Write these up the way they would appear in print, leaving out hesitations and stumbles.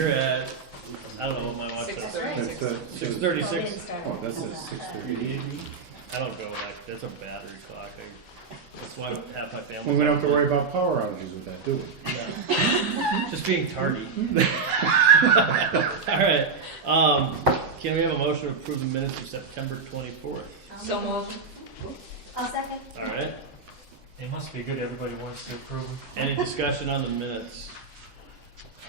You're at, I don't know what my watch says. 6:36. Oh, that says 6:30. I don't go like, that's a battery clock. That's why half my family. Well, we don't have to worry about power outages with that, do we? Yeah. Just being tardy. All right. Can we have a motion to approve the minutes of September 24th? So moved. I'll second. All right. It must be good everybody wants to approve them. Any discussion on the minutes?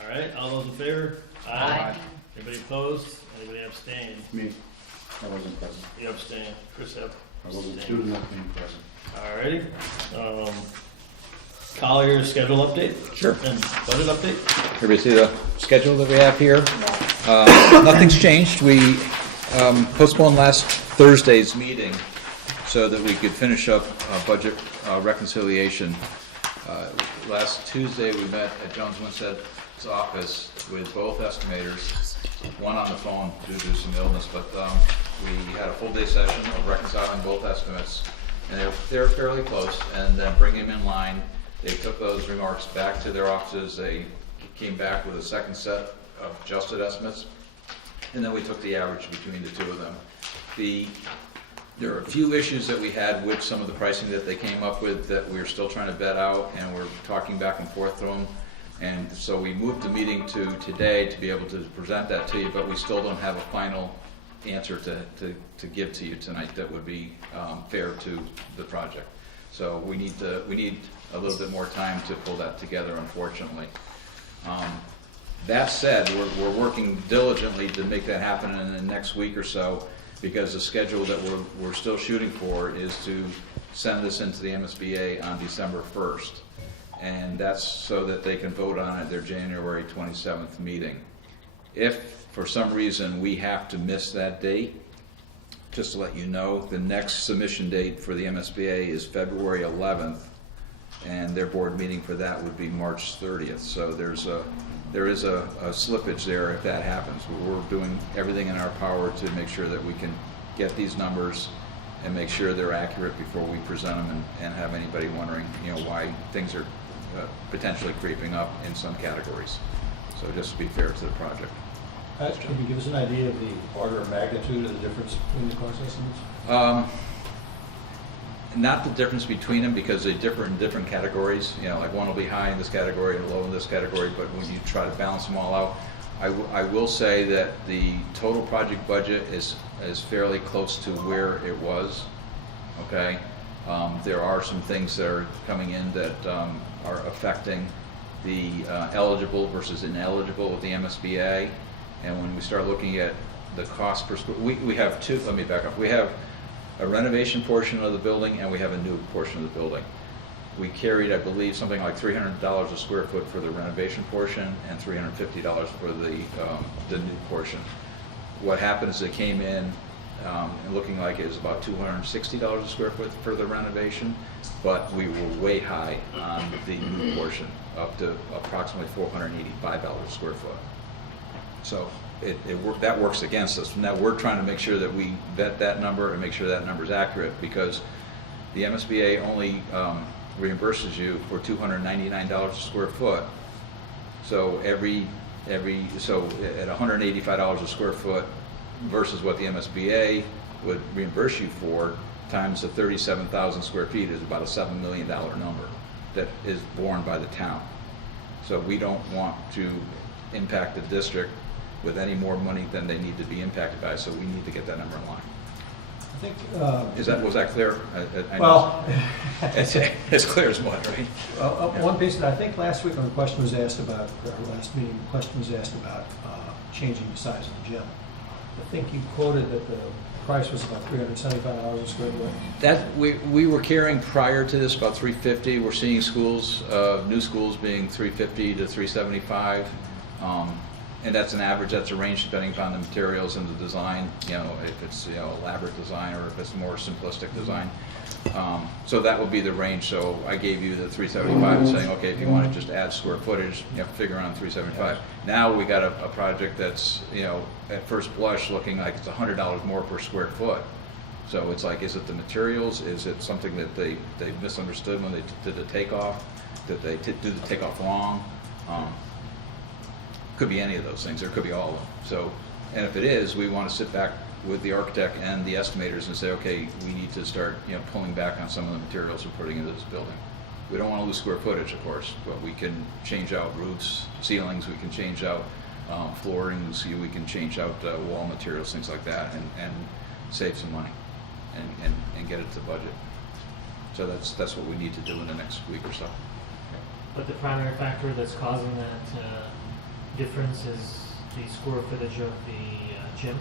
All right. All those in favor? Aye. Anybody opposed? Anybody abstain? Me, I wasn't present. You abstain. Chris I wasn't abstain. student not being present. All righty. Collier schedule update? Sure. And budget update? Everybody see the schedule that we have here? Nothing's changed. We postponed last Thursday's meeting so that we could finish up budget reconciliation. Last Tuesday, we met at Jones Winstead's office with both estimators, one on the phone due to some illness, but we had a full day session of reconciling both estimates, and they're fairly close, and then bring them in line. They took those remarks back to their offices. They came back with a second set of adjusted estimates, and then we took the average between the two of them. There are a few issues that we had with some of the pricing that they came up with that we're still trying to vet out, and we're talking back and forth to them. And so we moved the meeting to today to be able to present that to you, but we still don't have a final answer to give to you tonight that would be fair to the project. So we need a little bit more time to pull that together, unfortunately. That said, we're working diligently to make that happen in the next week or so, because the schedule that we're still shooting for is to send this into the MSBA on December 1st. And that's so that they can vote on it at their January 27th meeting. If for some reason we have to miss that date, just to let you know, the next submission date for the MSBA is February 11th, and their board meeting for that would be March 30th. So there is a slippage there if that happens. We're doing everything in our power to make sure that we can get these numbers and make sure they're accurate before we present them and have anybody wondering, why things are potentially creeping up in some categories. So just to be fair to the project. Pat, can you give us an idea of the order of magnitude of the difference between the cost estimates? Not the difference between them, because they differ in different categories. Like one will be high in this category and low in this category, but when you try to balance them all out, I will say that the total project budget is fairly close to where it was, okay? There are some things that are coming in that are affecting the eligible versus ineligible with the MSBA, and when we start looking at the cost per square, we have two, let me back up, we have a renovation portion of the building and we have a new portion of the building. We carried, I believe, something like $300 a square foot for the renovation portion and $350 for the new portion. What happened is they came in and looking like it was about $260 a square foot for the renovation, but we were way high on the new portion, up to approximately $485 a square foot. So that works against us. Now we're trying to make sure that we vet that number and make sure that number is accurate, because the MSBA only reimburses you for $299 a square foot. So so at $185 a square foot versus what the MSBA would reimburse you for times the 37,000 square feet is about a $7 million number that is borne by the town. So we don't want to impact the district with any more money than they need to be impacted by, so we need to get that number in line. I think. Was that clear? I Well, it's clear as mud, right? one piece that I think last week when the question was asked about, or last meeting, the question was asked about changing the size of the gym. I think you quoted that the price was about $375 a square foot. That we were carrying prior to this about $350. We're seeing schools, new schools being $350 to $375. And that's an average, that's a range depending upon the materials and the design, if it's elaborate design or if it's more simplistic design. So that would be the range. So I gave you the 375 and saying, okay, if you want to just add square footage, figure on 375. Now we got a project that's, at first blush looking like it's $100 more per square foot. So it's like, is it the materials? Is it something that they misunderstood when they did the takeoff? Did they do the takeoff wrong? Could be any of those things, or it could be all of them. So, and if it is, we want to sit back with the architect and the estimators and say, okay, we need to start, pulling back on some of the materials we're putting into this building. We don't want to lose square footage, of course, but we can change out roofs, ceilings, we can change out floorings, we can change out wall materials, things like that, and save some money and get it to budget. So that's what we need to do in the next week or so. But the primary factor that's causing that difference is the square footage of the gym?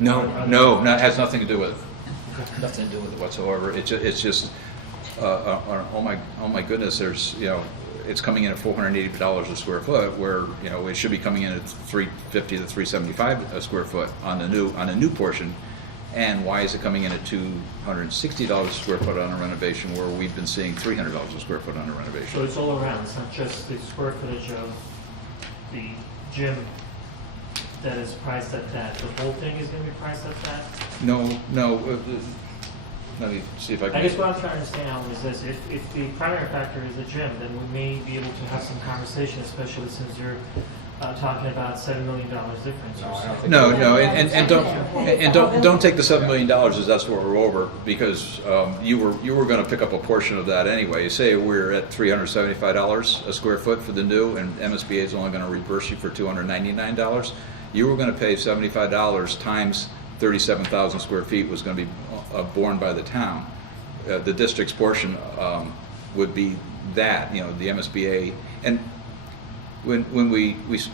No, it has nothing to do with it. Nothing to do with it whatsoever. It's just, oh my goodness, there's, it's coming in at $480 a square foot, where, it should be coming in at $350 to $375 a square foot on the new portion. And why is it coming in at $260 a square foot on a renovation, where we've been seeing $300 a square foot on a renovation? So it's all around, it's not just the square footage of the gym that is priced at that. The whole thing is gonna be priced at that? No, let me see if I can. I guess what I'm trying to understand, Alan, is this: if the primary factor is the gym, then we may be able to have some conversation, especially since you're talking about $7 million difference. Or so. No, and don't take the $7 million as that's what we're over, because you were going to pick up a portion of that anyway. You say we're at $375 a square foot for the new, and MSBA is only going to reimburse you for $299. You were going to pay $75 times 37,000 square feet was going to be borne by the town. The district's portion would be that, the MSBA. And when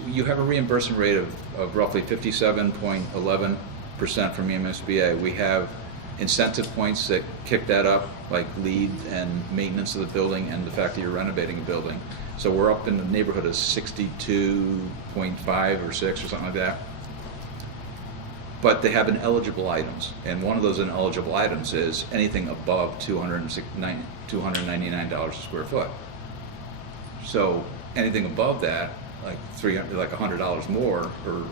you have a reimbursement rate of roughly 57.11% from the MSBA. We have incentive points that kick that up, like lead and maintenance of the building and the fact that you're renovating a building. So we're up in the neighborhood of 62.5 or 6 or something like that. But they have ineligible items, and one of those ineligible items is anything above $299 a square foot. So anything above that, like $100 more or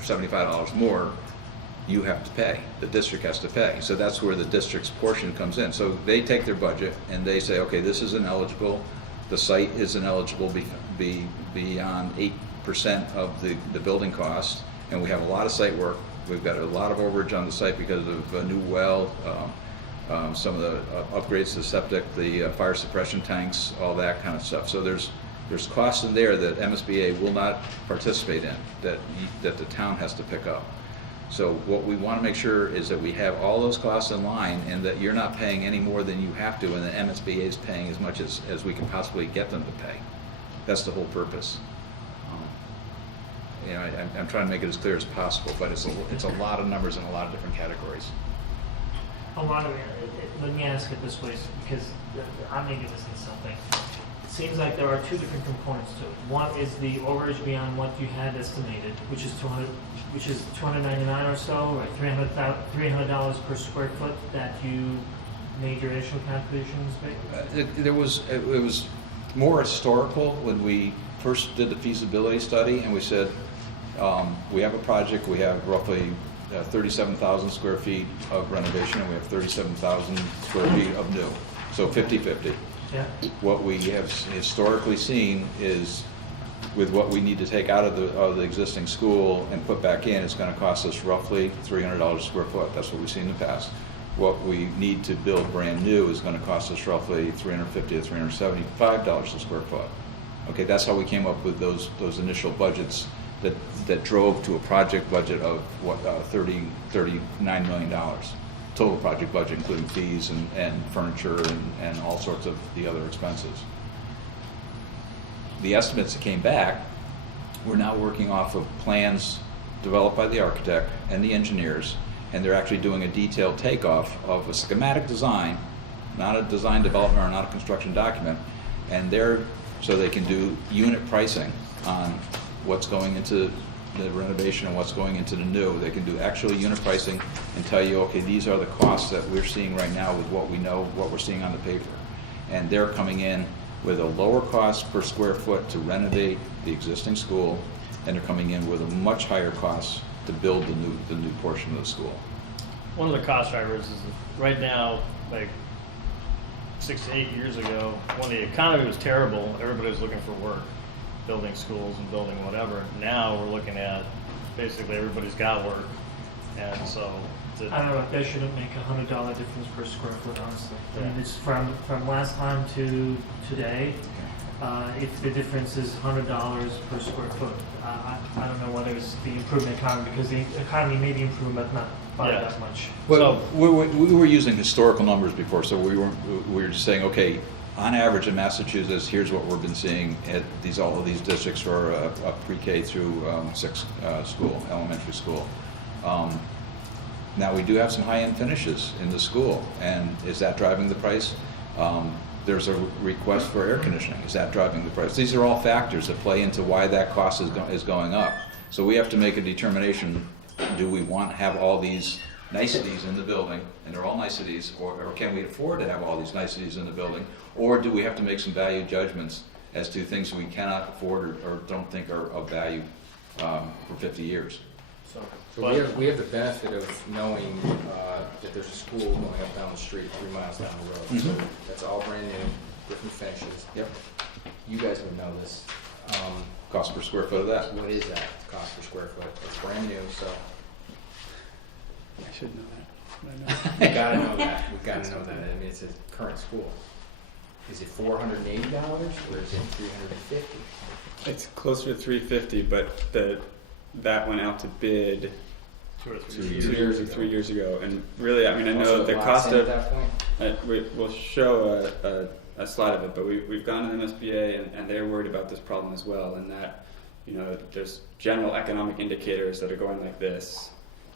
$75 more, you have to pay. The district has to pay. So that's where the district's portion comes in. So they take their budget and they say, okay, this is ineligible. The site is ineligible beyond 8% of the building cost, and we have a lot of site work. We've got a lot of overage on the site because of a new well, some of the upgrades to the septic, the fire suppression tanks, all that kind of stuff. So there's costs in there that MSBA will not participate in, that the town has to pick up. So what we want to make sure is that we have all those costs in line, and that you're not paying any more than you have to, and the MSBA is paying as much as we can possibly get them to pay. That's the whole purpose. I'm trying to make it as clear as possible, but it's a lot of numbers in a lot of different categories. Let me ask it this way, because I may be missing something. It seems like there are two different components to it. One is the overage beyond what you had estimated, which is $299 or so, or $300 per square foot that you made your initial calculations based? It was more historical when we first did the feasibility study, and we said, we have a project, we have roughly 37,000 square feet of renovation, and we have 37,000 square feet of new, so 50-50. Yeah. What we have historically seen is, with what we need to take out of the existing school and put back in, it's going to cost us roughly $300 a square foot. That's what we've seen in the past. What we need to build brand new is going to cost us roughly $350 to $375 a square foot. Okay, that's how we came up with those initial budgets that drove to a project budget of $39 million. Total project budget, including fees and furniture and all sorts of the other expenses. The estimates that came back, we're now working off of plans developed by the architect and the engineers, and they're actually doing a detailed takeoff of a schematic design, not a design development or not a construction document, and so they can do unit pricing on what's going into the renovation and what's going into the new. They can do actual unit pricing and tell you, okay, these are the costs that we're seeing right now with what we know, what we're seeing on the paper. And they're coming in with a lower cost per square foot to renovate the existing school, and they're coming in with a much higher cost to build the new portion of the school. One of the cost drivers is right now, like 6 to 8 years ago, when the economy was terrible, everybody was looking for work. building schools and building whatever. Now we're looking at basically everybody's got work, and so I don't know, that shouldn't make $100 difference per square foot, honestly. I mean, it's from last time to today, if the difference is $100 per square foot, I don't know whether it's the improvement economy, because the economy may be improved, but not by Yeah. that much. Well, we were using historical numbers before, so we were just saying, okay, on average in Massachusetts, here's what we've been seeing at all of these districts for a pre-K through 6 school, elementary school. Now, we do have some high-end finishes in the school, and is that driving the price? There's a request for air conditioning. Is that driving the price? These are all factors that play into why that cost is going up. So we have to make a determination, do we want to have all these niceties in the building, and they're all niceties, or can we afford to have all these niceties in the building? Or do we have to make some value judgments as to things we cannot afford or don't think are of value for 50 years? So, So but- we have the benefit of knowing that there's a school going up down the street 3 miles down the road. So Mhm. that's all brand new, different finishes. Yep. You guys would know this. Cost per square foot of that? What is that cost per square foot? It's brand new, so I should know that. we gotta know that. We gotta know that. I mean, it's a current school. Is it $480 or is it $350? It's closer to 350, but that went out to bid 2 or 3 2 years. 2 years or 3 years ago, and really, I mean, I know Also, the lots cost in of. at that point. We'll show a slide of it, but we've gone to the MSBA, and they're worried about this problem as well, and that, there's general economic indicators that are going like this,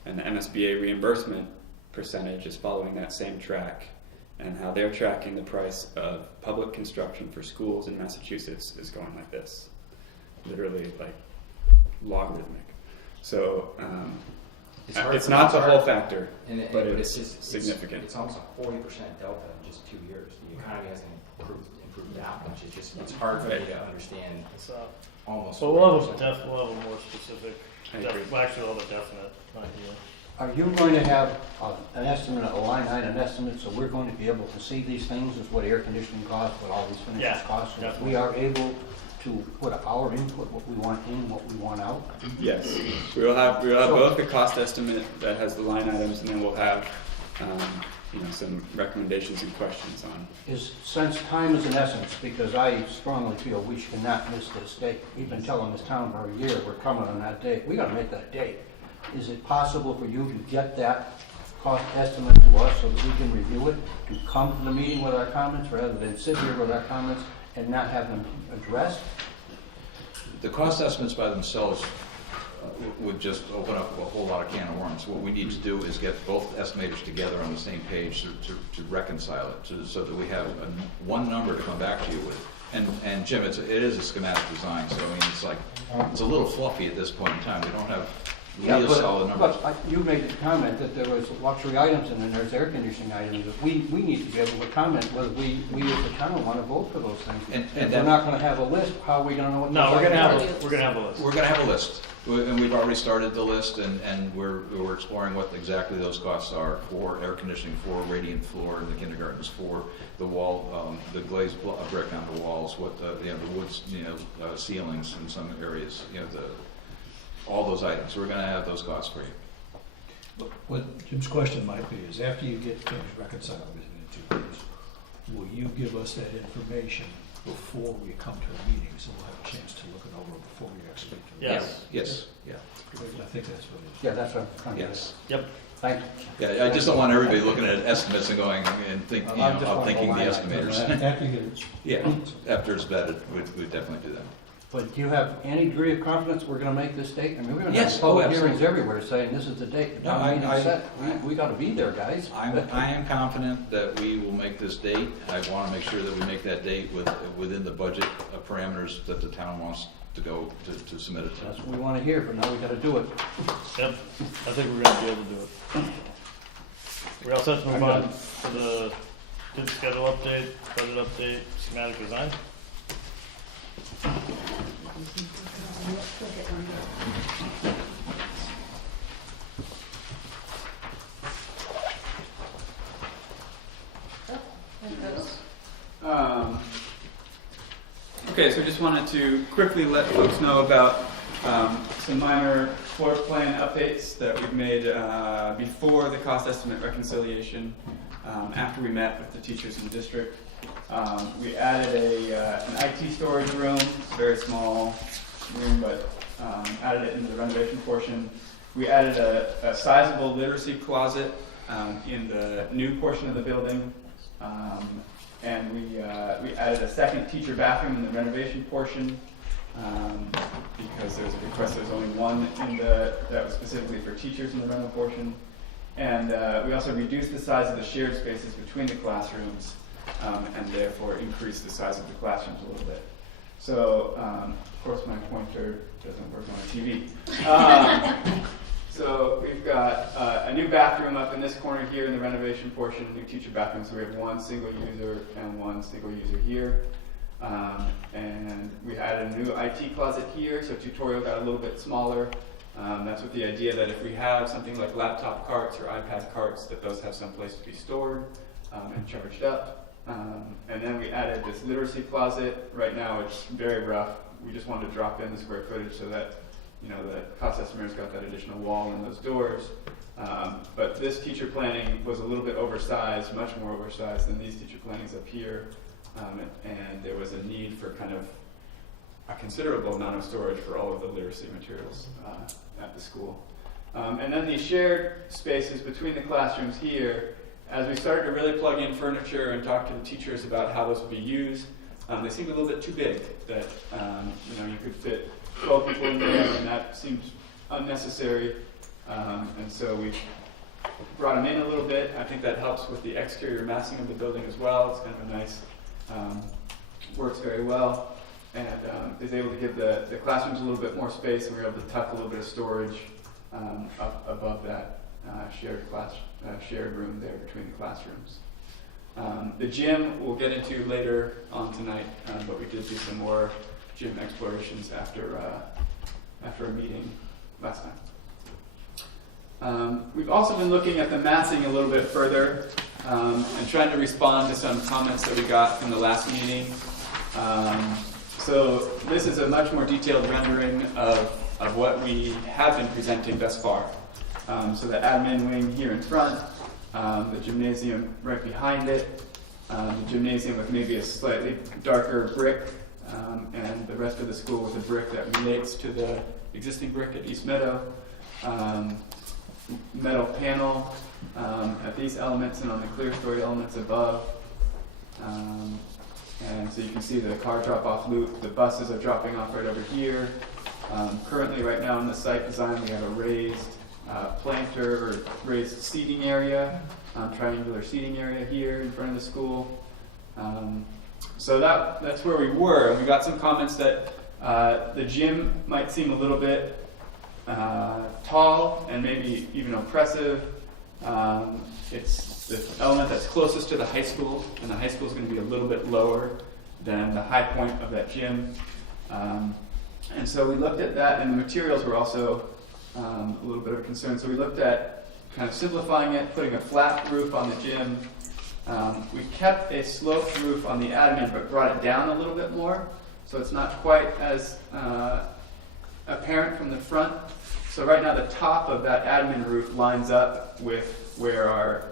and the MSBA reimbursement percentage is following that same track, and how they're tracking the price of public construction for schools in Massachusetts is going like this, literally like logarithmic. So it's not the whole factor, but it's just significant. It's almost a 40% delta in just 2 years. The economy hasn't improved that much. It's hard for me to understand It's, almost. so we'll 40%. have a more specific, I agree. well, actually we'll have a definite idea. Are you going to have an estimate, a line item estimate, so we're going to be able to see these things, as what air conditioning costs, what all these finishes Yeah, cost? So that definitely. we are able to put our input, what we want in, what we want out? Yes, we'll have both the cost estimate that has the line items, and then we'll have some recommendations and questions on. Since time is an essence, because I strongly feel we cannot miss this date. We've been telling this town for a year, we're coming on that date. We gotta make that date. Is it possible for you to get that cost estimate to us so that we can review it, to come to the meeting with our comments rather than sit here with our comments and not have them addressed? The cost estimates by themselves would just open up a whole lot of can of worms. What we need to do is get both estimators together on the same page to reconcile it, so that we have one number to come back to you with. And Jim, it is a schematic design, so I mean, it's a little fluffy at this point in time. We don't have real solid numbers. But you made the comment that there was luxury items and then there's air conditioning items. We need to be able to comment whether we as a town want to vote for those things. And If we're that- not gonna have a list, how are we gonna know what? No, those we're gonna have items a list. We're gonna have a list, and we've already started the list, and we're exploring what exactly those costs are for air conditioning, for radiant floor in the kindergartens, for the wall, the glazed brick on the walls, what the wood, ceilings in some areas, all those items. We're gonna have those costs for you. What Jim's question might be is, after you get things reconciled between the 2 days, will you give us that information before we come to the meeting, so we'll have a chance to look it over before we actually do it? Yes. Yes, yeah, I think that's what it is. Yeah, that's what I'm trying to get. yes. Yep. Thank you. Yeah, I just don't want everybody looking at estimates and going and Well, I'm just thinking the wondering why estimators. After you get it. Yeah, after it's vetted, we'd definitely do that. But do you have any degree of confidence we're gonna make this date? I mean, we're gonna Yes, have public oh, hearings absolutely. everywhere saying this is the date. The No, town meeting's set. I- We gotta be there, guys. I am confident that we will make this date. I want to make sure that we make that date within the budget parameters that the town wants to go to submit it That's to. what we wanna hear, but now we gotta do it. Yep, I think we're gonna be able to do it. We all set to move on to the schedule update, budget update, schematic design? Okay, so just wanted to quickly let folks know about some minor floor plan updates that we've made before the cost estimate reconciliation, after we met with the teachers in the district. We added an IT storage room, very small room, but added it into the renovation portion. We added a sizable literacy closet in the new portion of the building. And we added a second teacher bathroom in the renovation portion because there was a request. There was only one that was specifically for teachers in the rental portion. And we also reduced the size of the shared spaces between the classrooms and therefore increased the size of the classrooms a little bit. So, of course, my pointer doesn't work on a TV. So we've got a new bathroom up in this corner here in the renovation portion, new teacher bathroom. So we have one single user and one single user here. And we added a new IT closet here, so tutorial got a little bit smaller. That's with the idea that if we have something like laptop carts or iPad carts, that those have some place to be stored and charged up. And then we added this literacy closet. Right now it's very rough. We just wanted to drop in the square footage so that the cost estimator's got that additional wall and those doors. But this teacher planning was a little bit oversized, much more oversized than these teacher plannings up here. And there was a need for kind of a considerable amount of storage for all of the literacy materials at the school. And then these shared spaces between the classrooms here, as we started to really plug in furniture and talk to the teachers about how those would be used, they seemed a little bit too big, that you could fit 12 people in there, and that seemed unnecessary. And so we brought them in a little bit. I think that helps with the exterior massing of the building as well. It's kind of a nice, works very well, and is able to give the classrooms a little bit more space, and we were able to tuck a little bit of storage up above that shared room there between the classrooms. The gym we'll get into later on tonight, but we did do some more gym explorations after a meeting last time. We've also been looking at the massing a little bit further and trying to respond to some comments that we got from the last meeting. So this is a much more detailed rendering of what we have been presenting thus far. So the admin wing here in front, the gymnasium right behind it, the gymnasium with maybe a slightly darker brick, and the rest of the school with a brick that relates to the existing brick at East Meadow. Metal panel at these elements and on the clear story elements above. And so you can see the car drop-off loop. The buses are dropping off right over here. Currently, right now in the site design, we have a raised planter or raised seating area, triangular seating area here in front of the school. So that's where we were. And we got some comments that the gym might seem a little bit tall and maybe even oppressive. It's the element that's closest to the high school, and the high school is going to be a little bit lower than the high point of that gym. And so we looked at that, and the materials were also a little bit of a concern. So we looked at kind of simplifying it, putting a flat roof on the gym. We kept a sloped roof on the admin, but brought it down a little bit more, so it's not quite as apparent from the front. So right now the top of that admin roof lines up with where our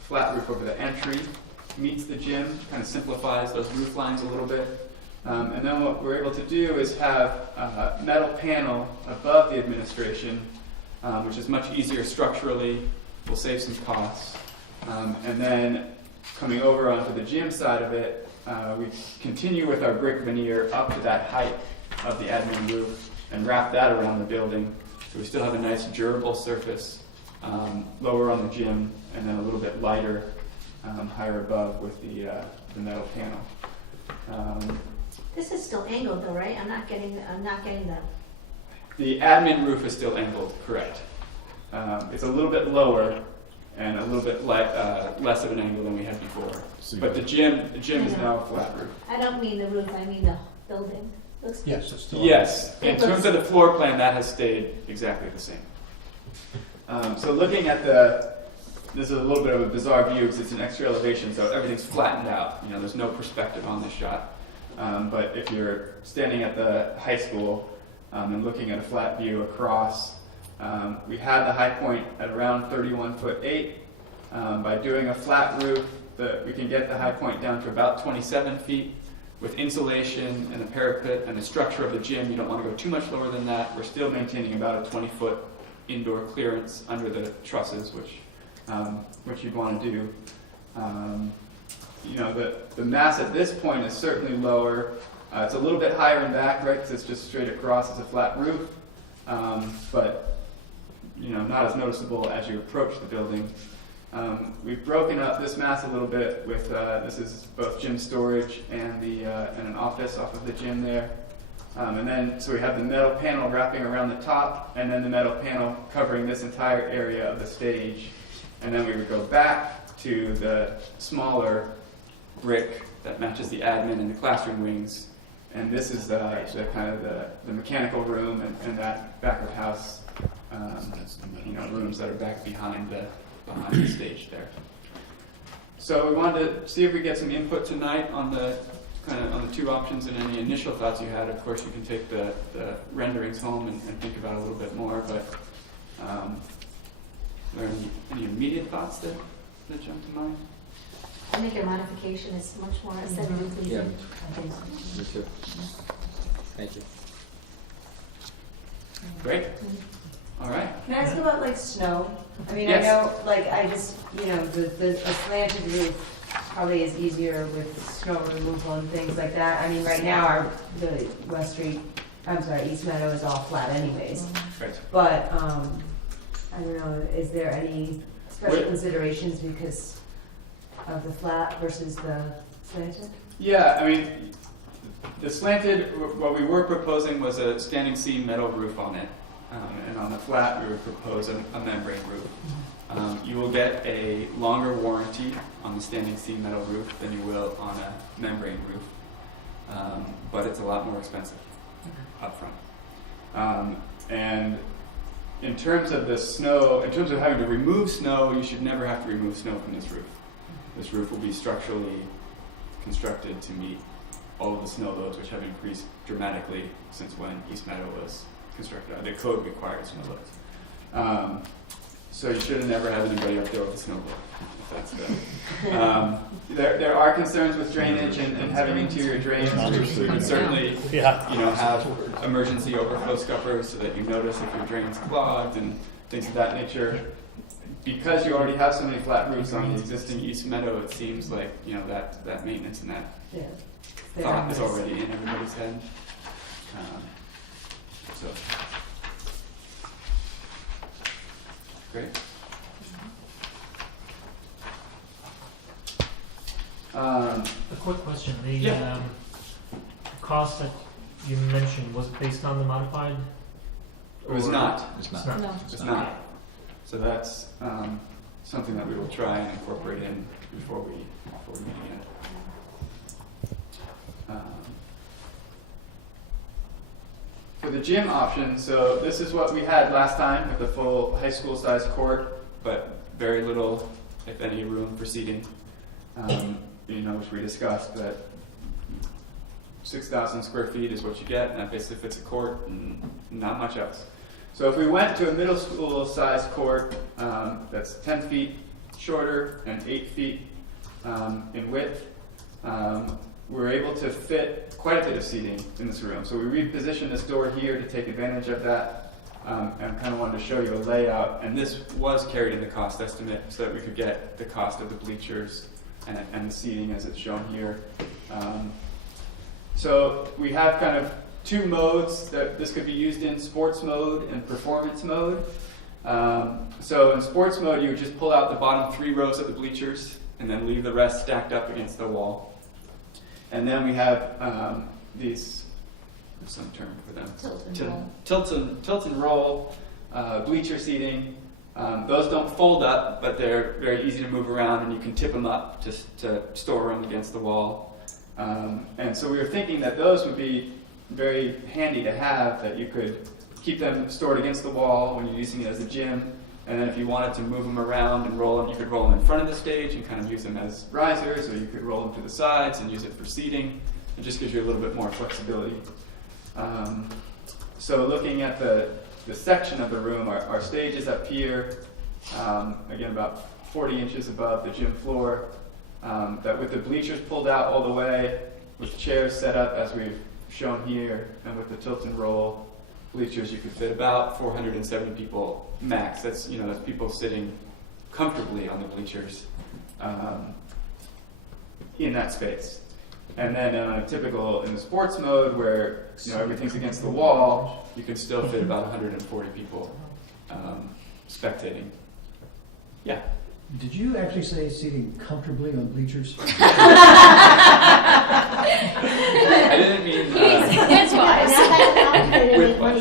flat roof over the entry meets the gym, kind of simplifies those roof lines a little bit. And then what we're able to do is have a metal panel above the administration, which is much easier structurally, will save some costs. And then coming over onto the gym side of it, we continue with our brick veneer up to that height of the admin roof and wrap that around the building. So we still have a nice durable surface lower on the gym, and then a little bit lighter higher above with the metal panel. This is still angled though, right? I'm not getting that. The admin roof is still angled, correct. It's a little bit lower and a little bit less of an angle than we had before. But the gym is now a flat roof. I don't mean the roof, I mean the building. Looks Yes, it's still. Yes, in terms of the floor plan, that has stayed exactly the same. So looking at this is a little bit of a bizarre view because it's an extra elevation, so everything's flattened out. There's no perspective on this shot. But if you're standing at the high school and looking at a flat view across, we had the high point at around 31'8". By doing a flat roof, we can get the high point down to about 27 feet. With insulation and the parapet and the structure of the gym, you don't want to go too much lower than that. We're still maintaining about a 20-foot indoor clearance under the trusses, which you'd want to do. The mass at this point is certainly lower. It's a little bit higher in back, right, because it's just straight across. It's a flat roof, but not as noticeable as you approach the building. We've broken up this mass a little bit with, this is both gym storage and an office off of the gym there. So we have the metal panel wrapping around the top, and then the metal panel covering this entire area of the stage. And then we would go back to the smaller brick that matches the admin and the classroom wings. And this is the kind of the mechanical room and that back of house, rooms that are back behind the stage there. So we wanted to see if we get some input tonight on the two options and any initial thoughts you had. Of course, you can take the renderings home and think about it a little bit more. But are there any immediate thoughts that jump to mind? I think your modification is much more aesthetically pleasing. Yeah, I think so. me too. Thank you. Great. All right. Can I ask about like snow? I mean, Yes. I know, like, I just, the slanted roof probably is easier with snow removal and things like that. I mean, right now, the East Meadow is all flat anyways. Right. But, I don't know, is there any special considerations because of the flat versus the slanted? Yeah, I mean, the slanted, what we were proposing was a standing seam metal roof on it. And on the flat, we would propose a membrane roof. You will get a longer warranty on the standing seam metal roof than you will on a membrane roof, but it's a lot more expensive upfront. And in terms of the snow, in terms of having to remove snow, you should never have to remove snow from this roof. This roof will be structurally constructed to meet all of the snow loads, which have increased dramatically since when East Meadow was constructed. The code requires snow loads. So you should have never had anybody up there with a snowboard, if that's good. There are concerns with drainage and having interior drains. We can certainly have emergency overflow scuppers so that you notice if your drain's clogged and things of that nature. Because you already have so many flat roofs on the existing East Meadow, it seems like that maintenance and that thought is already in everybody's head. So great. A quick question, the cost that you mentioned, was it based on the modified? It was not. It's not. No. It's not. So that's something that we will try and incorporate in before we meet again. For the gym option, so this is what we had last time with the full high school size court, but very little, if any, room for seating. Which we discussed that 6,000 square feet is what you get, and that basically fits a court and not much else. So if we went to a middle school size court that's 10 feet shorter and 8 feet in width, we're able to fit quite a bit of seating in this room. So we repositioned this door here to take advantage of that, and kind of wanted to show you a layout. And this was carried in the cost estimate so that we could get the cost of the bleachers and the seating as it's shown here. So we have kind of two modes that this could be used in: sports mode and performance mode. So in sports mode, you would just pull out the bottom 3 rows of the bleachers and then leave the rest stacked up against the wall. And then we have these, there's some term for them. Tilt and roll bleacher seating. Those don't fold up, but they're very easy to move around, and you can tip them up to store them against the wall. And so we were thinking that those would be very handy to have, that you could keep them stored against the wall when you're using it as a gym. And then if you wanted to move them around and roll them, you could roll them in front of the stage and kind of use them as risers, or you could roll them to the sides and use it for seating. It just gives you a little bit more flexibility. So looking at the section of the room, our stage is up here, again about 40 inches above the gym floor, that with the bleachers pulled out all the way, with chairs set up as we've shown here, and with the tilt and roll bleachers, you could fit about 470 people max. That's that's people sitting comfortably on the bleachers in that space. And then in the sports mode where everything's against the wall, you can still fit about 140 people spectating. Yeah. Did you actually say seating comfortably on bleachers? I didn't mean. That's why. With what?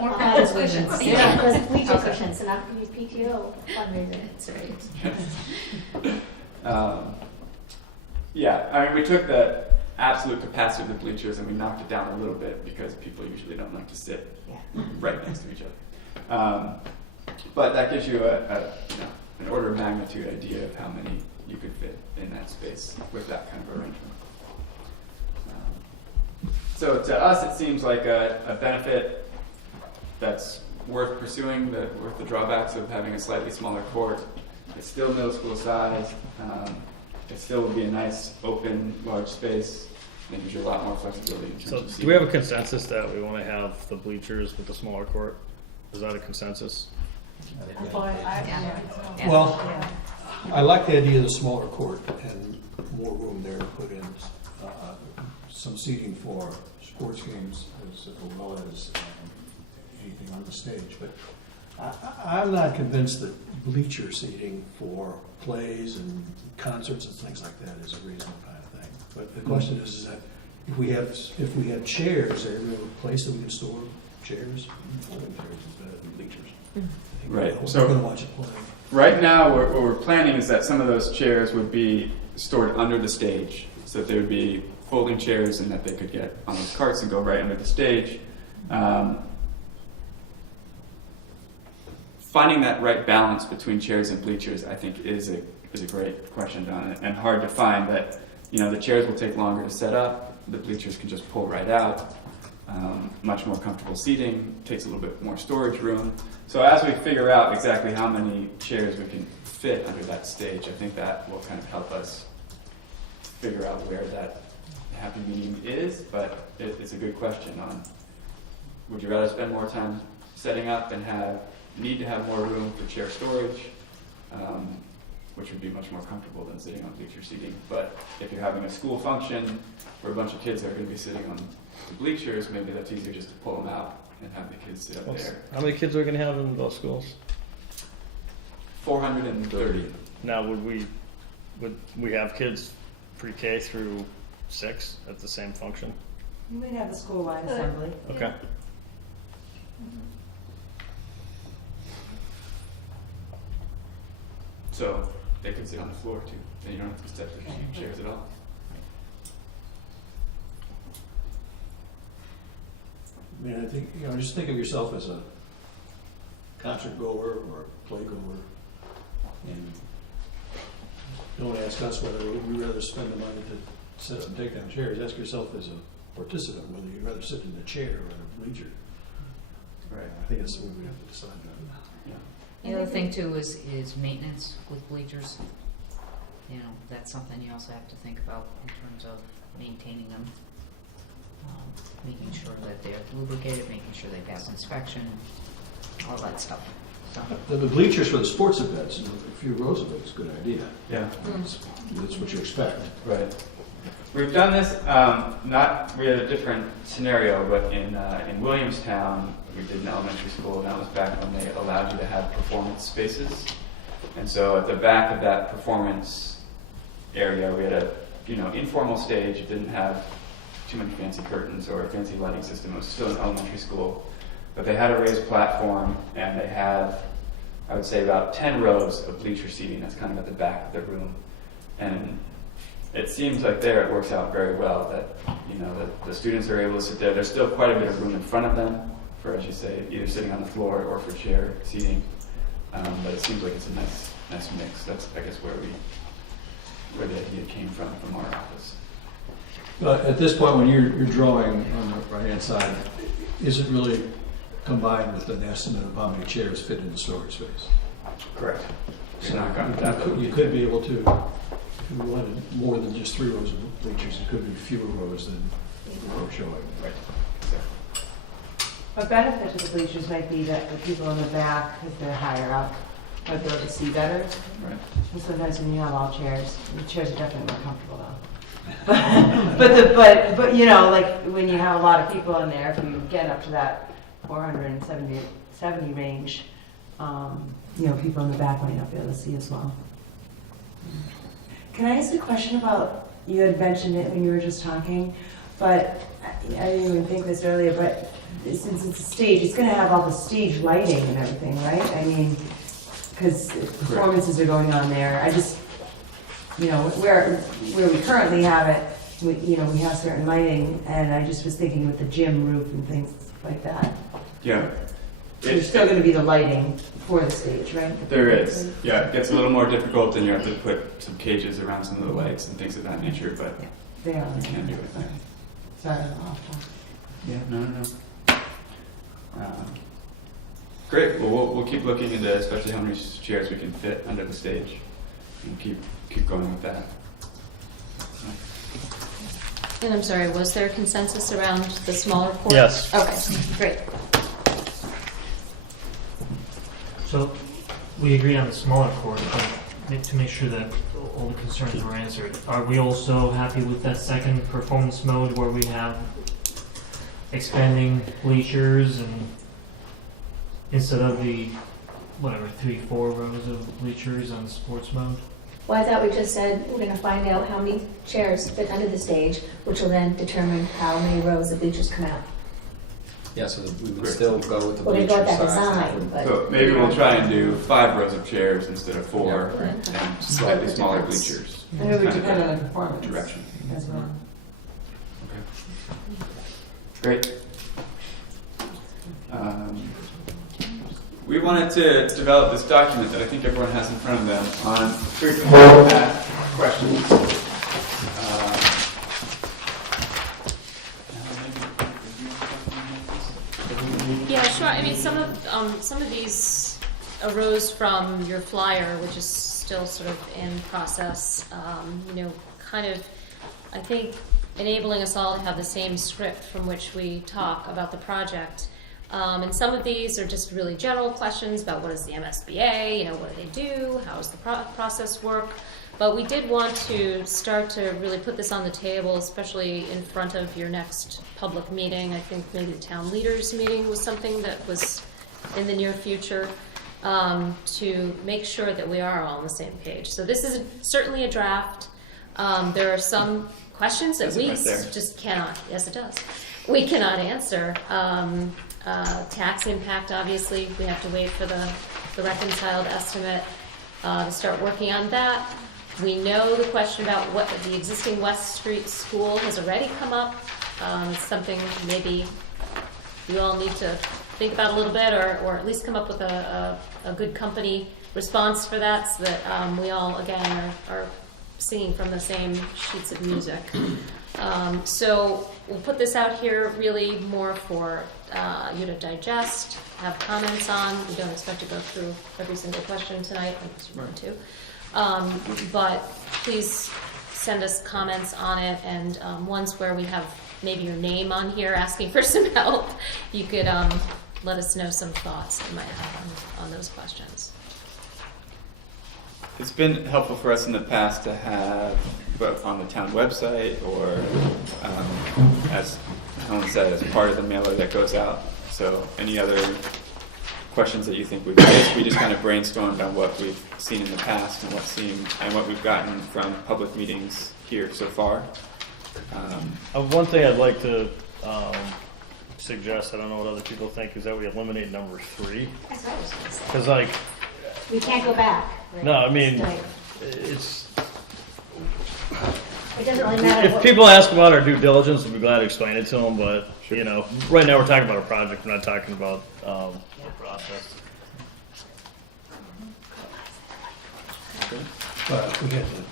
More clothes cushions. Yeah, those bleacher cushions, and after your PTO fundraiser. That's right. Yeah, I mean, we took the absolute capacity of the bleachers and we knocked it down a little bit because people usually don't like to sit right next to each other. But that gives you an order of magnitude idea of how many you could fit in that space with that kind of arrangement. So to us, it seems like a benefit that's worth pursuing, worth the drawbacks of having a slightly smaller court. It's still middle school sized. It still would be a nice, open, large space. It gives you a lot more flexibility in terms So of seating. do we have a consensus that we want to have the bleachers with the smaller court? Is that a consensus? Well, I like the idea of the smaller court and more room there to put in some seating for sports games as well as anything on the stage. But I'm not convinced that bleacher seating for plays and concerts and things like that is a reasonable kind of thing. But the question is that if we have chairs, is there a place that we can store chairs? Folding chairs is better than bleachers. Right. We're So going to watch it play. right now, what we're planning is that some of those chairs would be stored under the stage, so that there would be folding chairs and that they could get on those carts and go right under the stage. Finding that right balance between chairs and bleachers, I think, is a great question, Donna, and hard to find. That the chairs will take longer to set up, the bleachers can just pull right out. Much more comfortable seating, takes a little bit more storage room. So as we figure out exactly how many chairs we can fit under that stage, I think that will kind of help us figure out where that happy medium is. But it's a good question on, would you rather spend more time setting up and need to have more room for chair storage, which would be much more comfortable than sitting on bleacher seating. But if you're having a school function where a bunch of kids are going to be sitting on the bleachers, maybe that's easier just to pull them out and have the kids sit up there. How many kids are we going to have in both schools? 430. Now, would we have kids pre-K through 6 at the same function? You would have a school-wide assembly. Okay. So they could sit on the floor too. Then you don't have to step through chairs at all. I mean, I think, just think of yourself as a concert goer or a play goer, and don't ask us whether we'd rather spend the money to sit up and take down chairs. Ask yourself as a participant whether you'd rather sit in a chair or in a bleacher. Right. I think that's what we have to decide on. The other thing too is maintenance with bleachers. That's something you also have to think about in terms of maintaining them. Making sure that they're lubricated, making sure they pass inspection, all that stuff. So. The bleachers for the sports events, a few rows of it is a good idea. Yeah. That's what you expect. Right. We've done this, we had a different scenario, but in Williamstown, we did an elementary school, and that was back when they allowed you to have performance spaces. And so at the back of that performance area, we had a informal stage. It didn't have too many fancy curtains or a fancy lighting system. It was still an elementary school. But they had a raised platform, and they have, I would say, about 10 rows of bleacher seating that's kind of at the back of the room. And it seems like there it works out very well that, the students are able to sit there. There's still quite a bit of room in front of them for, as you say, either sitting on the floor or for chair seating. But it seems like it's a nice mix. That's, I guess, where the idea came from our office. But at this point, when you're drawing on the right-hand side, is it really combined with an estimate of how many chairs fit in the storage space? Correct. So Not gotten that level. you could be able to, if you wanted more than just 3 rows of bleachers, it could be fewer rows than we're showing. Right. A benefit to the bleachers might be that the people in the back, if they're higher up, might be able to see better. Right. And sometimes when you have all chairs, the chairs are definitely more comfortable though. But you know, like when you have a lot of people in there, if you get up to that 470 range, you know, people in the back might not be able to see as well. Can I ask a question about, you had mentioned it when you were just talking, but I didn't even think this earlier, but since it's a stage, it's going to have all the stage lighting and everything, right? I mean, because performances are going on there. I just, you know, where we currently have it, we have certain lighting, and I just was thinking with the gym roof and things like that. Yeah. There's still going to be the lighting for the stage, right? There is. Yeah, it gets a little more difficult, and you have to put some cages around some of the lights and things of that nature, but They are. you can do it there. Sorry, I'm off topic. Yeah, no. Great. Well, we'll keep looking into especially how many chairs we can fit under the stage, and keep going with that. And I'm sorry, was there consensus around the smaller court? Yes. Okay, great. So, we agree on the smaller court, but to make sure that all the concerns were answered. Are we also happy with that second performance mode where we have expanding bleachers and instead of the, 3-4 rows of bleachers on sports mode? Well, I thought we just said we're gonna find out how many chairs fit under the stage, which will then determine how many rows of bleachers come out. Yeah, so we would Great. still go with the We're gonna bleacher go with that size. design, but. So maybe we'll try and do 5 rows of chairs instead of 4, Yeah, right. and slightly Split the smaller difference. bleachers. And it would Kind of depend on that the performance direction. as well. Great. We wanted to develop this document that I think everyone has in front of them on frequently asked questions. Yeah, sure. I mean, some of these arose from your flyer, which is still sort of in process. Kind of, I think, enabling us all to have the same script from which we talk about the project. And some of these are just really general questions about what is the MSBA, what do they do, how does the process work. But we did want to start to really put this on the table, especially in front of your next public meeting. I think maybe the town leaders meeting was something that was in the near future, to make sure that we are all on the same page. So this is certainly a draft. There are some questions that we just cannot, yes it does, we cannot answer. Tax impact, obviously, we have to wait for the reconciled estimate to start working on that. We know the question about what the existing West Street School has already come up. It's something maybe you all need to think about a little bit, or at least come up with a good company response for that, so that we all, again, are singing from the same sheets of music. So we'll put this out here really more for you to digest, have comments on. We don't expect to go through every single question tonight, I'm just going to. But please send us comments on it, and ones where we have maybe your name on here asking for some help, you could let us know some thoughts you might have on those questions. It's been helpful for us in the past to have, but on the town website, or as Helen said, as part of the mailer that goes out. So any other questions that you think we've missed, we just kind of brainstormed on what we've seen in the past and what we've gotten from public meetings here so far. One thing I'd like to suggest, I don't know what other people think, is that we eliminate number 3. That's what I was gonna say. Because We can't go back. no, I mean, Right. it's, It doesn't really matter if what. people ask about our due diligence, we'll be glad to explain it to them, but, right now we're talking about a project, we're not talking about the process. But if we had to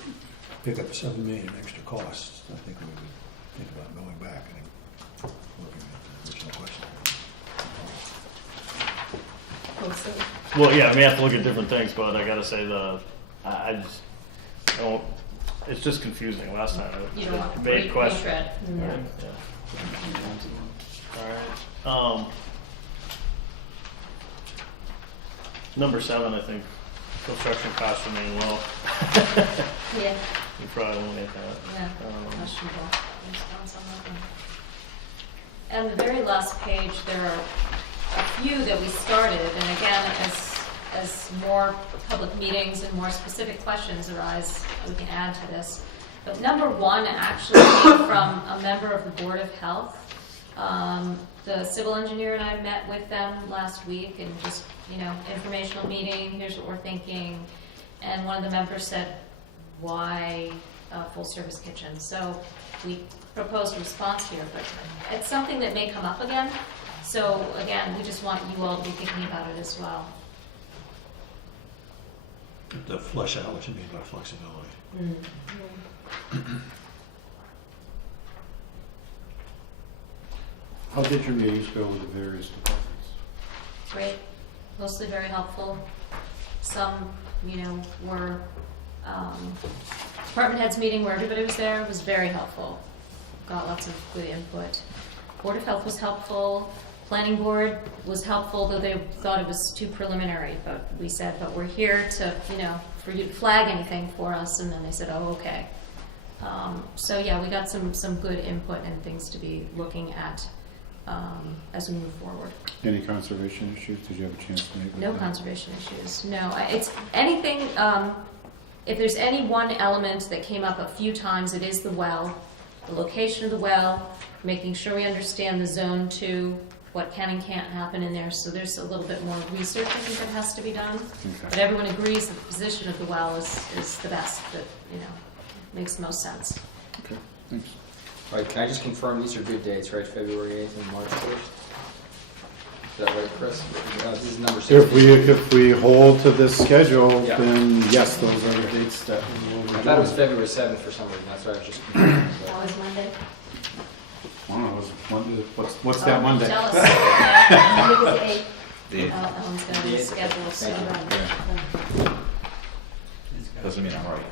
pick up $7 million extra costs, I think we would think about going back and looking at the original question. Well, yeah, I mean, I have to look at different things, but I gotta say I just don't, it's just confusing last time. You don't want It made questions. retread. Right, yeah. All right. Number 7, I think, construction costs remain low. Yeah, You probably won't get that. yeah, questionable response on that one. And the very last page, there are a few that we started, and again, as more public meetings and more specific questions arise, we can add to this. But number 1 actually came from a member of the Board of Health. The civil engineer and I met with them last week and just, informational meeting, here's what we're thinking. And one of the members said, why a full-service kitchen? So we proposed a response here, but it's something that may come up again. So again, we just want you all to be thinking about it as well. To flesh out what you mean by flexibility. How did your meetings go with the various departments? Great, mostly very helpful. Some, were department heads meeting where everybody was there, was very helpful. Got lots of good input. Board of Health was helpful. Planning board was helpful, though they thought it was too preliminary, but we said, but we're here to, for you to flag anything for us, and then they said, oh, okay. So yeah, we got some good input and things to be looking at as we move forward. Any conservation issues? Did you have a chance to meet with No them? conservation issues, no. It's anything, if there's any one element that came up a few times, it is the well, the location of the well, making sure we understand the zone 2, what can and can't happen in there. So there's a little bit more research I think that has to be done. Okay. But everyone agrees that the position of the well is the best, that, makes the most sense. Okay, thanks. All right, can I just confirm these are good dates, right? February 8th and March 1st? Is that right, Chris? This is number 6. If we hold to this schedule, Yeah. then yes, those are the dates that we will be I thought it was doing. February 7th for some reason, that's why I was just confirming. Always Monday. I don't know, what's that Monday? Tell us. Yeah. Monday was the 8th. The- Ellen's got The a 8th. schedule, so. Thank Doesn't mean I'm right.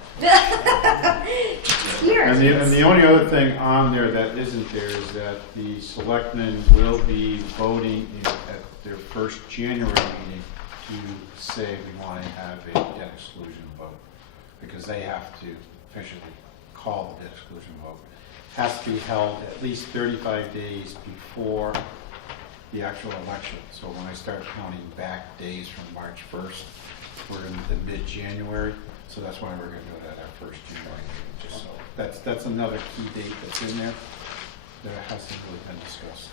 Here. And the only other thing on there that isn't there is that the selectmen will be voting at their first January meeting to say we want to have a debt exclusion vote, because they have to officially call the debt exclusion vote. Has to be held at least 35 days before the actual election. So when I start counting back days from March 1st, we're in the mid-January. So that's why we're going to do it at our first January meeting. Just so that's another key date that's in there that hasn't really been discussed.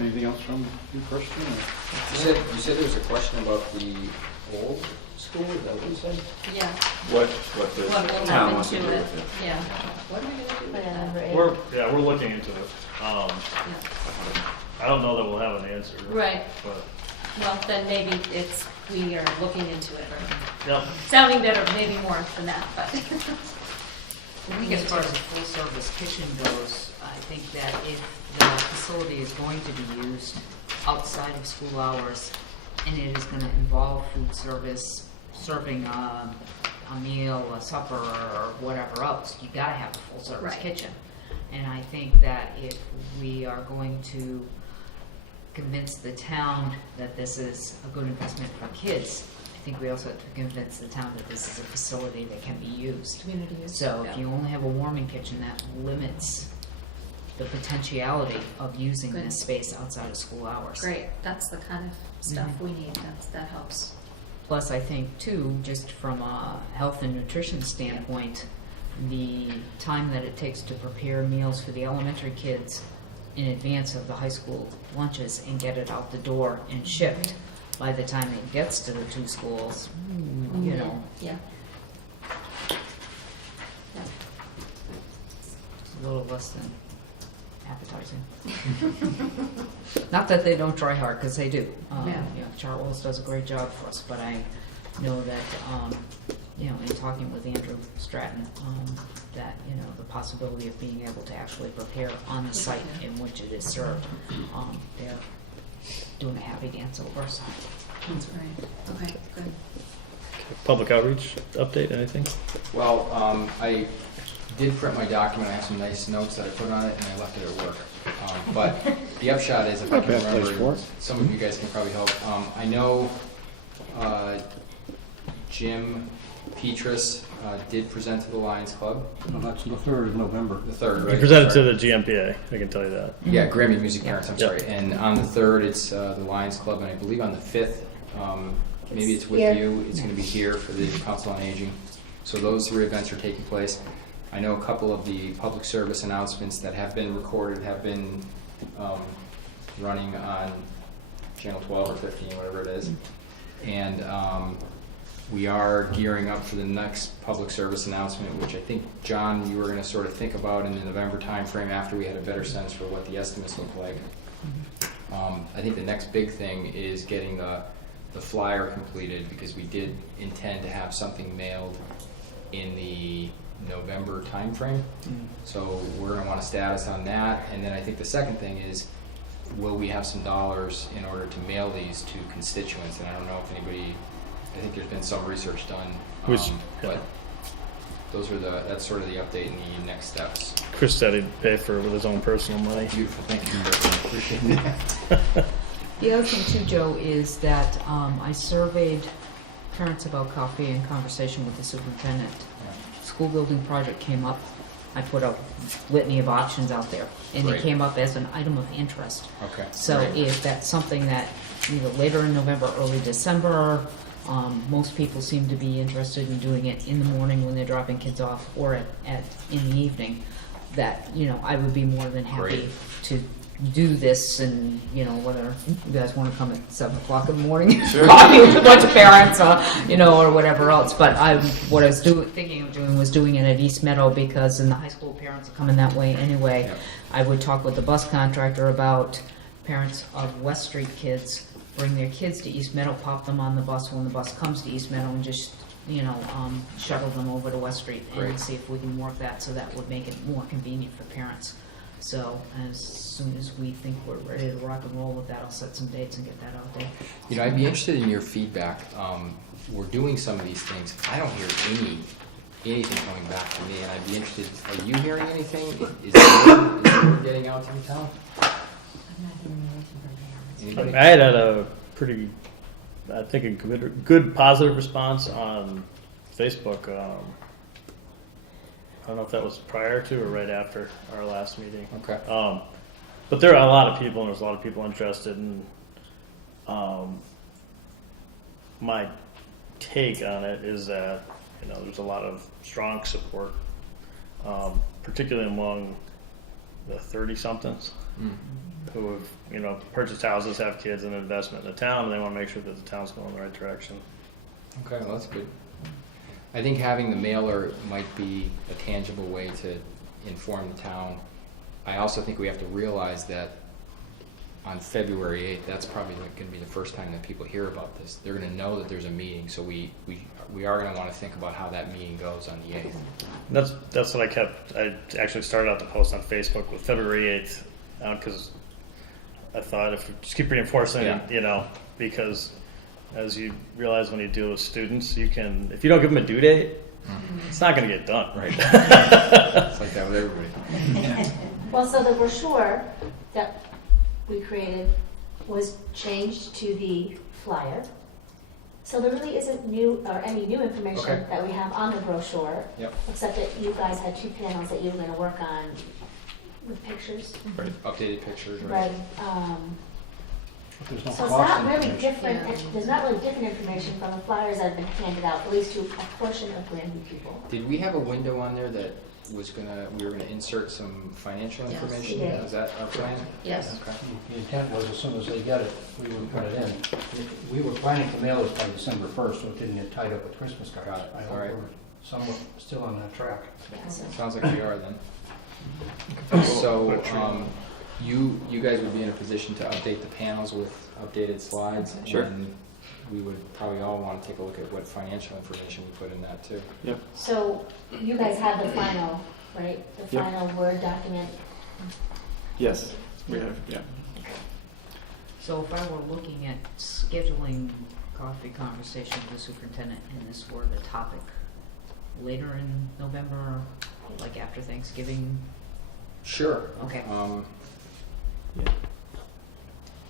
Anything else from you, Christian? or- You said there was a question about the old school, is that what you said? Yeah. What What the will town happen wants to do to it? with it. Yeah. What are we gonna do with Yeah, that? number 8. We're looking into it. I don't know that we'll have an answer. Right. But, Well, then maybe we are looking into it, right? yep. Sounding better, maybe more than that, but. I think as far as a full-service kitchen goes, I think that if the facility is going to be used outside of school hours, and it is gonna involve food service, serving a meal, a supper, or whatever else, you gotta have a full-service Right. kitchen. And I think that if we are going to convince the town that this is a good investment for kids, I think we also have to convince the town that this is a facility that can be used. Community use. So Yeah. if you only have a warming kitchen, that limits the potentiality of using Good. this space outside of school hours. Great, that's the kind of stuff Mhm. we need, that helps. Plus, I think too, just from a health and nutrition standpoint, the time that it takes to prepare meals for the elementary kids in advance of the high school lunches and get it out the door and shipped by the time it gets to the two schools, you know, Yeah. it's a little less than appetizing. Not that they don't try hard, because they do. Yeah. You know, Chartwell's does a great job for us, but I know that, you know, in talking with Andrew Stratton, that, you know, the possibility of being able to actually prepare on the site in which it is served, they're doing a happy dance over, so. That's great. Okay, good. Public outreach update, anything? Well, I did print my document, I have some nice notes that I put on it, and I left it at work. But the upshot is, if I can remember, some of you guys can probably help. I know Jim Petrus did present to the Lions Club. Well, that's the 3rd of November. The 3rd, right? You presented to Sorry. the GMPA, I can tell you that. Yeah, Granby Music Parents, I'm Yep. sorry. And on the 3rd, it's the Lions Club, and I believe on the 5th, maybe it's with Here. you, it's going to be here for the Council on Aging. So those 3 events are taking place. I know a couple of the public service announcements that have been recorded have been running on Channel 12 or 15, whatever it is. And we are gearing up for the next public service announcement, which I think, John, you were going to sort of think about in the November timeframe after we had a better sense for what the estimates look like. I think the next big thing is getting the flyer completed, because we did intend to have something mailed in the November timeframe. So we're going to want a status on that. And then I think the second thing is, will we have some dollars in order to mail these to constituents? And I don't know if anybody, I think there's been some research done, but that's sort of the update and the next steps. Chris said he'd pay for it with his own personal money. Beautiful, thank you. Appreciate that. The other thing too, Joe, is that I surveyed parents about coffee in conversation with the superintendent. School building project came up. I put a litany of options out there, and Great. it came up as an item of interest. Okay. So Great. if that's something that either later in November, early December, most people seem to be interested in doing it in the morning when they're dropping kids off, or in the evening, that, you know, I would be more than happy Great. to do this, and, you know, whether you guys want to come at 7 o'clock in the morning, Sure. talking with a bunch of parents, you know, or whatever else. But what I was thinking of doing was doing it at East Meadow, because in the high school parents are coming that way anyway. Yep. I would talk with the bus contractor about parents of West Street kids bring their kids to East Meadow, pop them on the bus when the bus comes to East Meadow, and just, you know, shuttle them over to West Street, and Great. see if we can work that, so that would make it more convenient for parents. So as soon as we think we're ready to rock and roll with that, I'll set some dates and get that out there. You know, I'd be interested in your feedback. We're doing some of these things. I don't hear anything coming back to me, and I'd be interested. Are you hearing anything? Is the word getting out to the town? I'm not hearing anything from parents. Anybody? I had a pretty, I think, a good positive response on Facebook. I don't know if that was prior to or right after our last meeting. Okay. But there are a lot of people, and there's a lot of people interested. And my take on it is that, you know, there's a lot of strong support, particularly among the 30-somethings who have, you know, purchased houses, have kids, and investment in the town, and they want to make sure that the town's going in the right direction. Okay, well, that's good. I think having the mailer might be a tangible way to inform the town. I also think we have to realize that on February 8th, that's probably going to be the first time that people hear about this. They're going to know that there's a meeting, so we are going to want to think about how that meeting goes on the 8th. That's what I actually started out the post on Facebook with February 8th, because I thought if we just keep reinforcing it, you know, because as you realize when you deal with students, you can, if you don't give them a due date, it's not going to get done. Right. It's like that with everybody. Well, so the brochure that we created was changed to the flyer. So there really isn't any new information Okay. that we have on the brochure, Yep. except that you guys had 2 panels that you were going to work on with pictures. Right. Updated pictures, Right. right? There's no So it's cost not really information. different, there's not really different information from the flyers that have been handed out, at least to a portion of Granby people. Did we have a window on there that we were gonna insert some financial Yes. information. Yeah. Is that our plan? Yes. Okay. The intent was as soon as they get it, we would put it in. We were planning to mail it by December 1st, so it didn't get tied up with Christmas cards. Got it. I All right. hope we're somewhat still on that track. Yeah, so- Sounds like we are then. So, you guys would be in a position to update the panels with updated slides? Sure. And we would probably all want to take a look at what financial information we put in that too. So you guys have the final, right? The Yep. final Word document? Yes, we have, yeah. So if I were looking at scheduling coffee conversation with the superintendent and this were the topic later in November, like after Thanksgiving? Sure. Okay.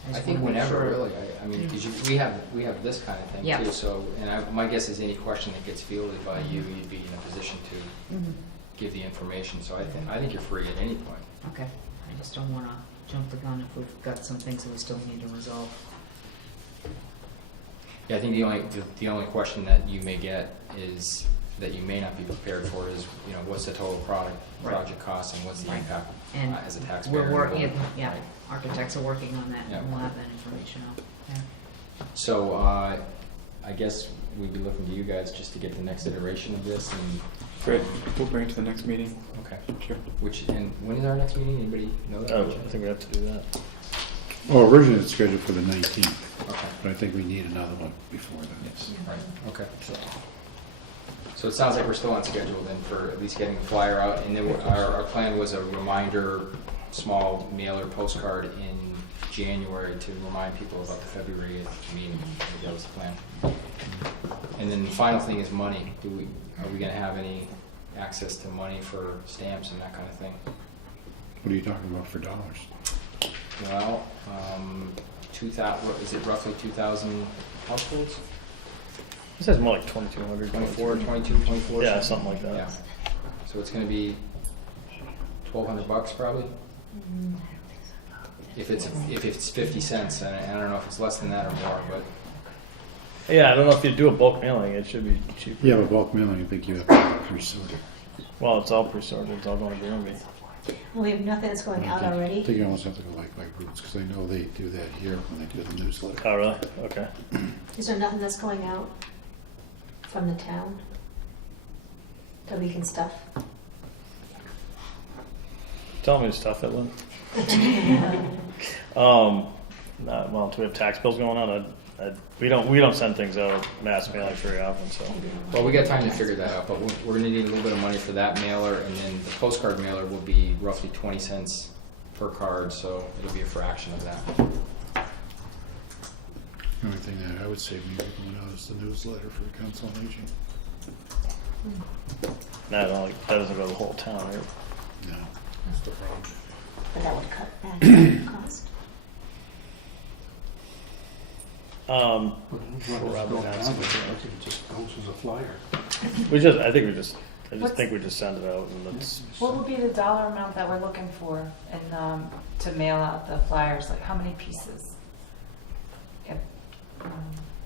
I just think wanna make whenever, sure- really. I mean, because we have this kind of thing Yeah. too. So, and my guess is any question that gets fielded by you, you'd be in a position to Mhm. give the information. So I think you're free at any point. Okay, I just don't wanna jump the gun if we've got some things that we still need to resolve. Yeah, I think the only question that you may get is that you may not be prepared for is, you know, what's the total project cost and what's the Right. impact And as a taxpayer? we're working, involved. yeah, Right. architects are working on that, Yeah. and we'll have that information out, yeah. So, I guess we'd be looking to you guys just to get the next iteration of this and. Great, we'll bring it to the next meeting. Okay. Sure. And when is our next meeting? Anybody know that? Oh, I think we have to do that. Well, originally it's scheduled for the 19th, Okay. but I think we need another one before then. Yes. Right. Okay. So it sounds like we're still on schedule then for at least getting the flyer out. And then our plan was a reminder, small mailer postcard in January to remind people about the February 8th meeting. I think that was the plan. And then the final thing is money. Are we gonna have any access to money for stamps and that kind of thing? What are you talking about for dollars? Well, 2,000, is it roughly 2,000 households? This says more like 2,200. 24, 22, 24? Yeah, something like that. Yeah. So it's gonna be $1,200 probably? If it's 50 cents, and I don't know if it's less than that or more, but Yeah, I don't know if you do a bulk mailing, it should be cheaper. Yeah, but bulk mailing, I think you have to have it pre-sorted. Well, it's all pre-sorted, it's all going to Granby. We have nothing that's going out I already? think you almost have to go like by routes, because I know they do that here when they do the newsletter. Oh, really? Okay. Is there nothing that's going out from the town that we can stuff? Tell me to stuff it, Lynn. Well, do we have tax bills going on? We don't send things out mass mailing very often, so. well, we got time to figure that out. But we're gonna need a little bit of money for that mailer, and then the postcard mailer will be roughly 20 cents per card, so it'll be a fraction of that. The only thing that I would say maybe going out is the newsletter for the Council on Aging. No, that doesn't go to the whole town, right? No, that's the problem. But that would cut back the cost. It just goes as a flyer. I just think we just send it out and it's, What would be the dollar amount that we're looking for and to mail out the flyers? Like how many pieces? Yep.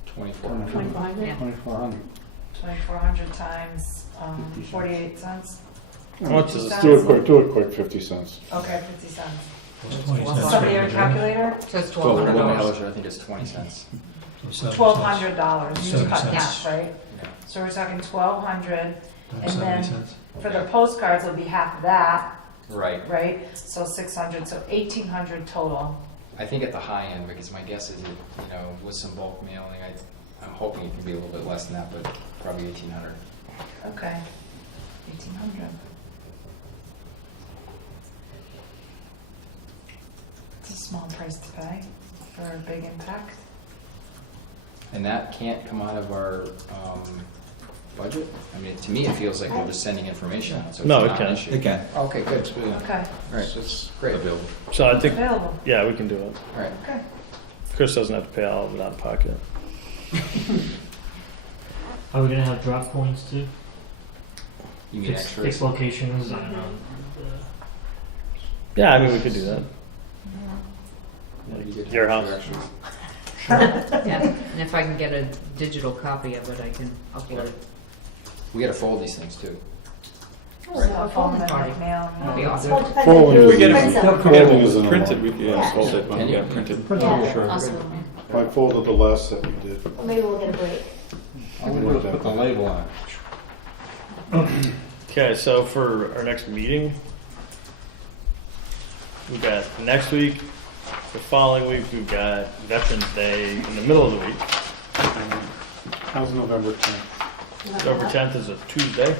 24. 2,400? Yeah. 2,400. 2,400 times 48 cents? how much is Sounds- it? Do it quick, 50 cents. Okay, 50 cents. It's 20 cents. Somebody have a calculator? So it's So the one $1,200. mailer, I think it's 20 cents. So $1,200. You just 70 cut cents. half, right? Yeah. So we're talking 1,200. Times And 70 then- cents. For the postcards, it'll be half that, Right. right? So 600, so 1,800 total. I think at the high end, because my guess is, with some bulk mailing, I'm hoping it can be a little bit less than that, but probably 1,800. Okay. 1,800. It's a small price to pay for a big impact. And that can't come out of our budget? I mean, to me, it feels like we're just sending information out, so it's No, it not an can. issue. It can. Okay, good. Okay, All right, It's great. Available. So I think, available. yeah, we can do it. All right. Okay. Chris doesn't have to pay all of it out of pocket. Are we gonna have drop points too? You mean Fixed extras? locations, I don't know. Yeah, I mean, we could do that. That'd be good. Your house. Extras. Yeah, and if I can get a digital copy of it, I can upload it. We gotta fold these things too. Oh, So so I'll phone them party. and mail them. That'd be awesome. Well, it depends Forward. on who We get prints them. They'll come Printing over. is an Printed, order. we can hold it when we get printed. Print Yeah. them, sure. Awesome. I folded the last that we did. Well, maybe we'll get a break. I would put the label on it. Okay, so for our next meeting, we got next week, the following week, we've got Veterans Day in the middle of the week. How's November 10th? October 10th is a Tuesday.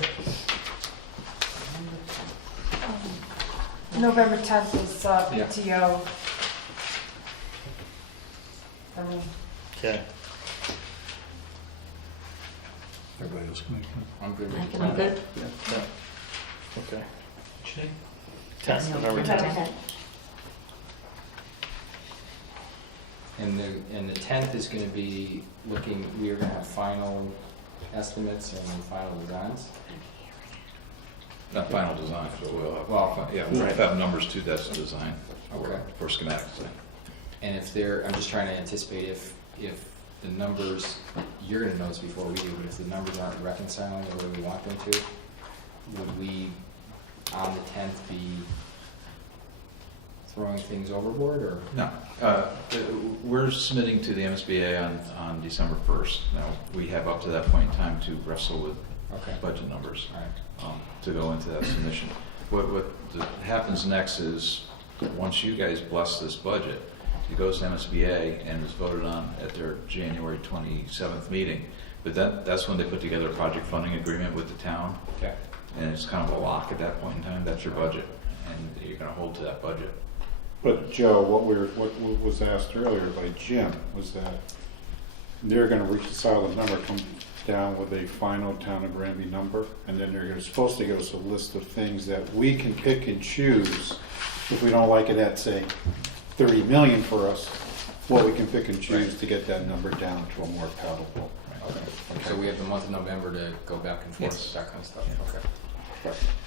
November 10th is Yeah. PTO. For me. Okay. Everybody else can make them. I'm good with I it. can, I'm good. Okay. Which day? 10th, November November 10th. 10th. And the 10th is going to be looking, we are going to have final estimates and final designs. Not final design, but we'll have, Well, yeah, we'll have numbers too, that's the design. Okay. For schematic design. And if they're, I'm just trying to anticipate if the numbers, you're going to know this before we do, but if the numbers aren't reconciling the way we want them to, would we, on the 10th, be throwing things overboard, or? No, we're submitting to the MSBA on December 1st. Now, we have up to that point in time to wrestle with Okay. budget numbers All right. to go into that submission. What happens next is, once you guys bless this budget, it goes to MSBA and is voted on at their January 27th meeting. But that's when they put together a project funding agreement with the town. Okay. And it's kind of a lock at that point in time. That's your budget, and you're going to hold to that budget. But Joe, what was asked earlier by Jim was that they're gonna reconcile the number, come down with a final town of Granby number, and then they're supposed to give us a list of things that we can pick and choose. If we don't like it at, say, 30 million for us, what we can pick and choose to get that number down to a more palatable. Okay. So we have the month of November to go back and forth, Yes. that kind of stuff. Okay.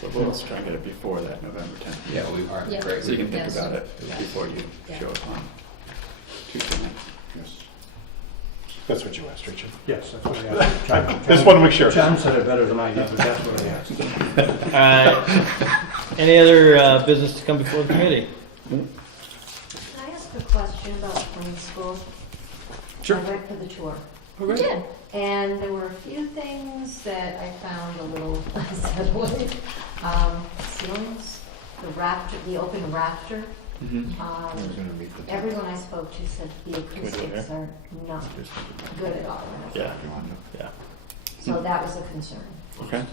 But we'll try and get it before that November 10th. Yeah, All right, Yeah. great. So you can think Yes. about it Yeah. before you Yeah. show up on Tuesday night. Yes. That's what you asked, Richard. Yes, that's what I asked. I just want to make sure. John said it better than I did, but that's what I asked. Any other business to come before the committee? Can I ask a question about spring school? Sure. I went for the tour. You did. And there were a few things that I found a little unsettling. Ceilings, the rafter, the open rafter. Everyone I spoke to said the acoustics are not good at all. Yeah, yeah. So that was a concern. Okay.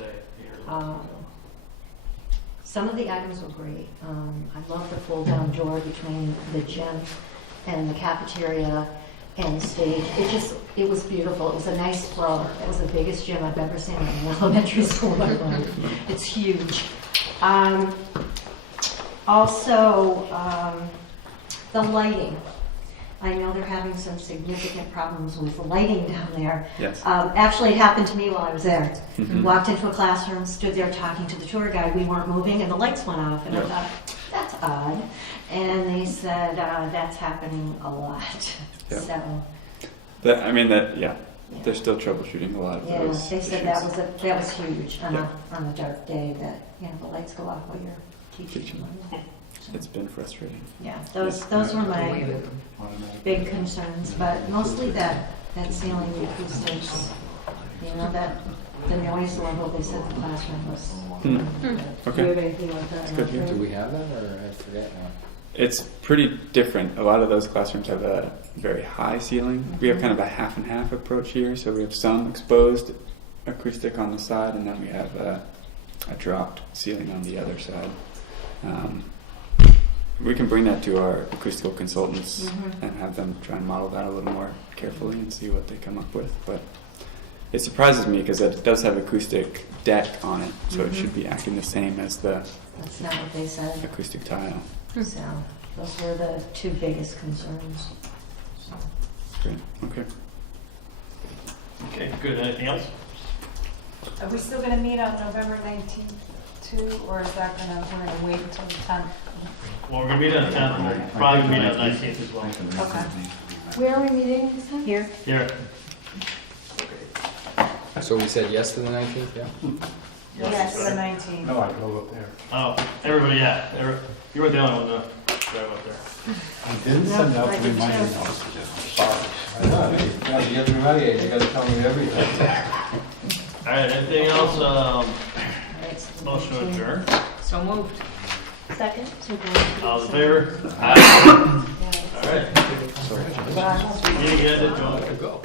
Some of the items were great. I love the fold-down door between the gym and the cafeteria and the stage. It was beautiful. It was a nice flow. It was the biggest gym I've ever seen in an elementary school in my life. It's huge. Also, the lighting. I know they're having some significant problems with the lighting down there. Yes. Actually, it happened to me while I was there. Mhm. Walked into a classroom, stood there talking to the tour guide. We weren't moving, and the lights went off. And I Yep. thought, that's odd. And they said, that's happening a lot. Yep. So, That, I mean, that, yeah, yeah. they're still troubleshooting a lot of Yeah, those they said issues. that was huge on Yeah. on a dark day, that, the lights go off while you're teaching. It's been frustrating. Yeah, those were my big concerns, but mostly that ceiling, the acoustics, the noise level, they said the classroom was. Do you Okay. have anything like that? good to hear. Do we have that, or I forget now? It's pretty different. A lot of those classrooms have a very high ceiling. We have kind of a half and half approach here. So we have some exposed acoustic on the side, and then we have a dropped ceiling on the other side. We can bring that to our acoustical consultants and have them try and model that a little more carefully and see what they come up with. But it surprises me because it does have acoustic deck on it, so it should be acting the same as the That's not what they said. acoustic tile. So those were the two biggest concerns. Great. Okay. Okay, good. Anything else? Are we still gonna meet on November 19th too, or is that we're gonna wait until the 10th? Well, we're gonna meet on the 10th, and we'll probably meet on the 19th as well. Okay. Where are we meeting this time? Here. Here. So we said yes to the 19th, yeah? Yes, the 19th. No, I drove up there. Oh, everybody, yeah, you were the only one to drive up there. I didn't send out I the did reminder too. notices, I'm sorry. I know, you gotta get me ready, you gotta tell me everything. All right, anything else, All right, so motion to 19. adjourn? So moved. Second? All in favor? Aye. Yeah. All right. Meeting ended, John. Go.